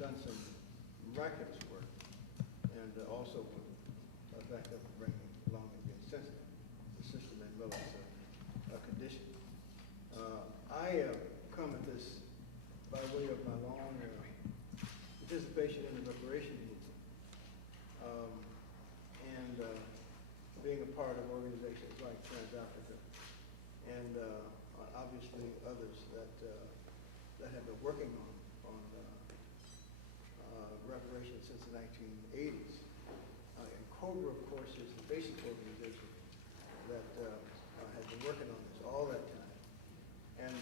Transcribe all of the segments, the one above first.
done some miraculous work, and also back up and bringing along and being sensitive to Sister Mae Miller's condition. I come at this by way of my long participation in the reparation movement, and being a part of organizations like Trans-Africa, and obviously others that have been working on reparations since the 1980s. And COBRA, of course, is the basic organization that has been working on this all that time. And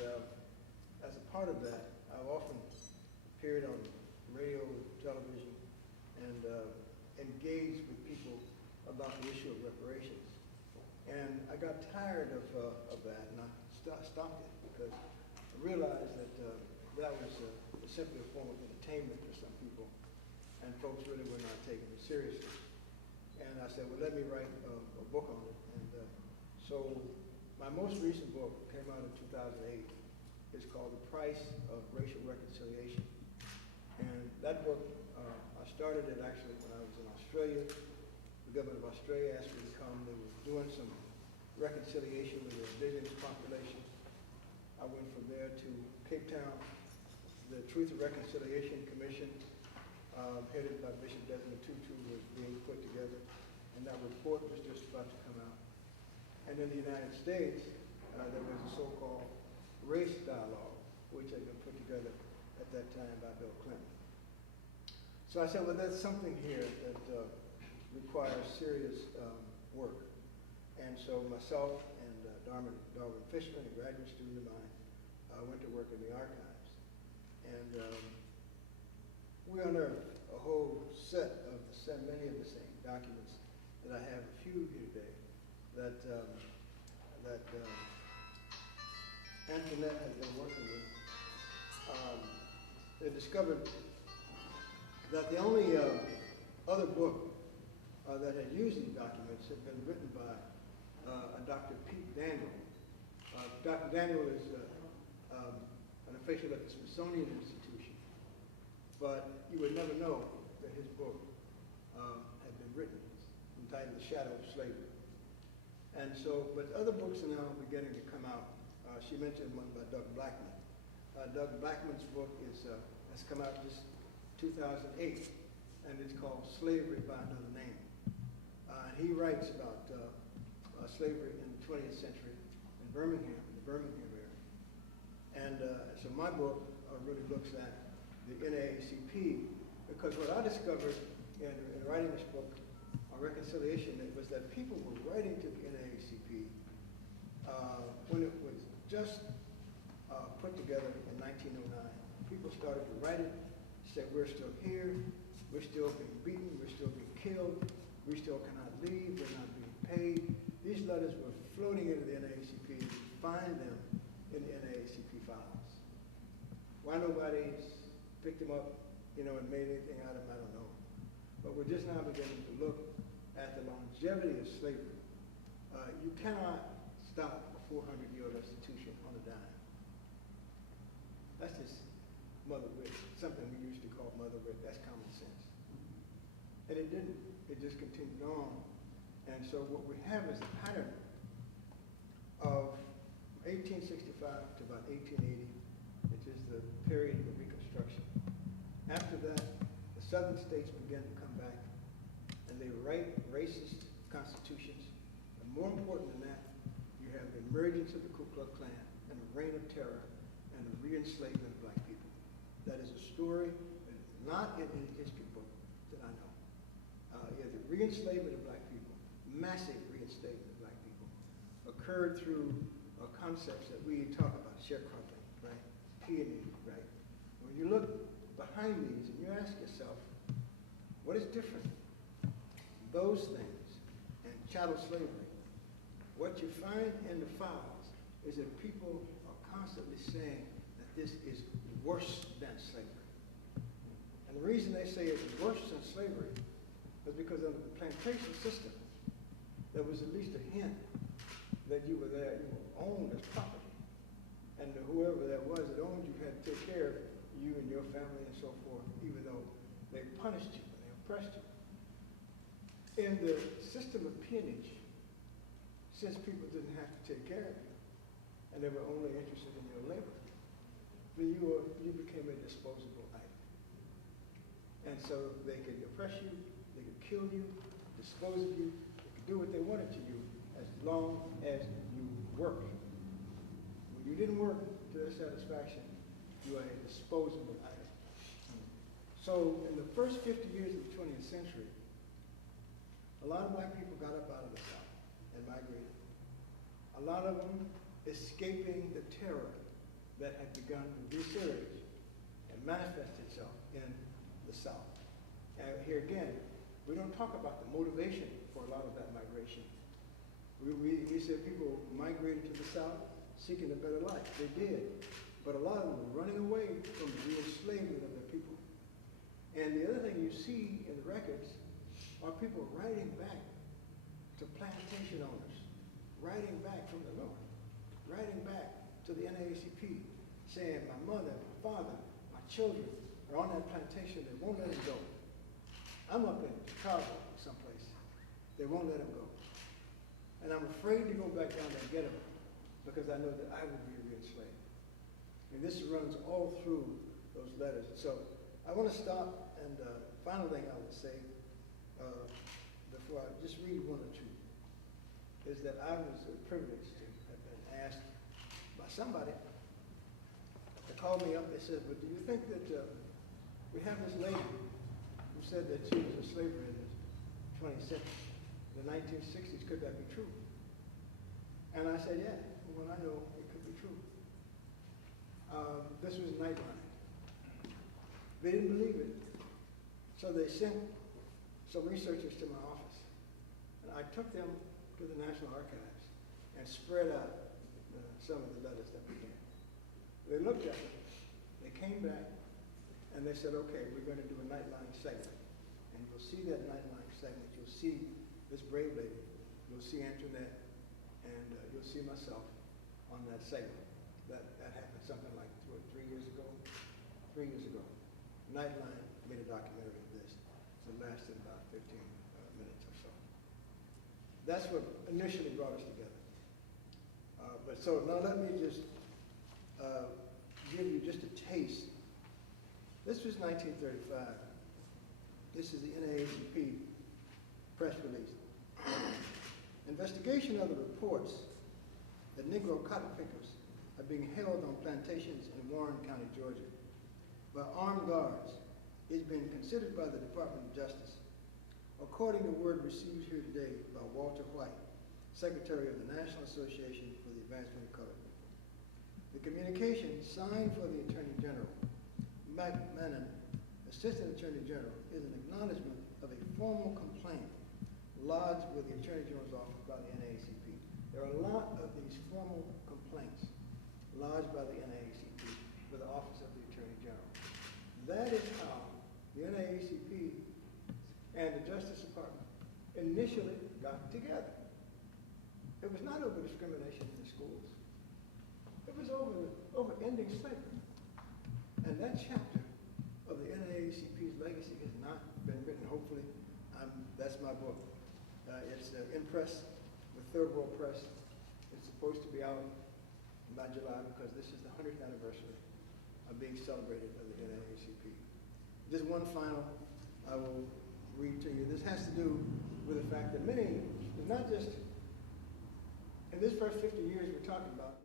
as a part of that, I've often appeared on radio, television, and engaged with people about the issue of reparations. And I got tired of that, and I stopped it because I realized that that was simply a form of entertainment for some people, and folks really were not taking it seriously. And I said, well, let me write a book on it. And so my most recent book came out in 2008. It's called The Price of Racial Reconciliation. And that book, I started it actually when I was in Australia. The government of Australia asked me to come. They were doing some reconciliation with the indigenous population. I went from there to Cape Town. The Truth and Reconciliation Commission, headed by Bishop Desmond Tutu, was being put together, and that report was just about to come out. And in the United States, there was a so-called race dialogue, which had been put together at that time by Bill Clinton. So I said, well, there's something here that requires serious work. And so myself and Darwin Fishman, a graduate student of mine, went to work in the archives. And we unearthed a whole set of many of the same documents that I have a few here today that Antoinette has been working with. They discovered that the only other book that had used these documents had been written by a Dr. Pete Daniel. Dr. Daniel is an official at the Smithsonian Institution, but you would never know that his book had been written, entitled The Shadow of Slavery. And so, but other books are now beginning to come out. She mentioned one by Doug Blackman. Doug Blackman's book has come out just 2008, and it's called Slavery by Another Name. He writes about slavery in the 20th century in Birmingham, in the Birmingham area. And so my book really looks at the NAACP, because what I discovered in writing this book on reconciliation was that people were writing to the NAACP when it was just put together in 1909. People started to write it, say, we're still here, we're still being beaten, we're still being killed, we still cannot leave, we're not being paid. These letters were floating into the NAACP. You find them in the NAACP files. Why nobody's picked them up, and made anything out of them, I don't know. But we're just now beginning to look at the longevity of slavery. You cannot stop a 400-year restitution on a dime. That's just mother wit, something we used to call mother wit. That's common sense. And it didn't. It just continued on. And so what we have is a pattern of 1865 to about 1880, which is the period of Reconstruction. After that, the southern states began to come back, and they write racist constitutions. And more important than that, you have the emergence of the Ku Klux Klan and the reign of terror and the re-enslavement of black people. That is a story that is not in any history book that I know. You have the re-enslavement of black people, massive re-enslavement of black people, occurred through concepts that we talk about, sharecropping, right? Peony, right? When you look behind these and you ask yourself, what is different? Those things and chattel slavery. What you find in the files is that people are constantly saying that this is worse than slavery. And the reason they say it's worse than slavery is because under the plantation system, there was at least a hint that you were there, you were owned as property. And whoever that was that owned you had to take care of you and your family and so forth, even though They punished you and they oppressed you. In the system of peonage, since people didn't have to take care of you, and they were only interested in your labor, then you became a disposable item. And so they could oppress you, they could kill you, dispose of you, they could do what they wanted to you as long as you worked. When you didn't work to their satisfaction, you were a disposable item. So in the first 50 years of the 20th century, a lot of black people got up out of the South and migrated. A lot of them escaping the terror that had begun to resurge and manifest itself in the South. And here again, we don't talk about the motivation for a lot of that migration. We said people migrated to the South seeking a better life. They did. But a lot of them were running away from the enslavement of their people. And the other thing you see in the records are people writing back to plantation owners, writing back from the North, writing back to the NAACP, saying, my mother, my father, my children are on that plantation, they won't let them go. I'm up in Chicago someplace, they won't let them go. And I'm afraid to go back down there and get them because I know that I will be re-enslaved. And this runs all through those letters. So I want to stop, and final thing I would say, before I just read one or two, is that I was privileged to have been asked by somebody to call me up. They said, but do you think that we have this lady who said that she was a slaver in the 26th, the 1960s, could that be true? And I said, yeah, well, I know it could be true. This was Nightline. They didn't believe it, so they sent some researchers to my office. And I took them to the National Archives and spread out some of the letters that we had. They looked at them, they came back, and they said, okay, we're going to do a Nightline segment. And you'll see that Nightline segment. You'll see this brave lady. You'll see Antoinette, and you'll see myself on that segment. That happened something like 3 years ago. 3 years ago. Nightline made a documentary of this. It lasted about 15 minutes or so. That's what initially brought us together. But so now let me just give you just a taste. This was 1935. This is the NAACP press release. Investigation of the reports that Negro cotton pickers are being held on plantations in Warren County, Georgia, by armed guards is being considered by the Department of Justice, according to word received here today by Walter White, Secretary of the National Association for the Advancement of Colored People. The communication signed for the Attorney General, Mac Mannon, Assistant Attorney General, is an acknowledgement of a formal complaint lodged with the Attorney General's office by the NAACP. There are a lot of these formal complaints lodged by the NAACP with the Office of the Attorney General. That is how the NAACP and the Justice Department initially got together. It was not over discrimination in the schools. It was over ending slavery. And that chapter of the NAACP's legacy has not been written. Hopefully, that's my book. It's in press with Third World Press. It's supposed to be out by July because this is the 100th anniversary of being celebrated of the NAACP. Just one final I will read to you. This has to do with the fact that many, not just in this first 50 years we're talking about,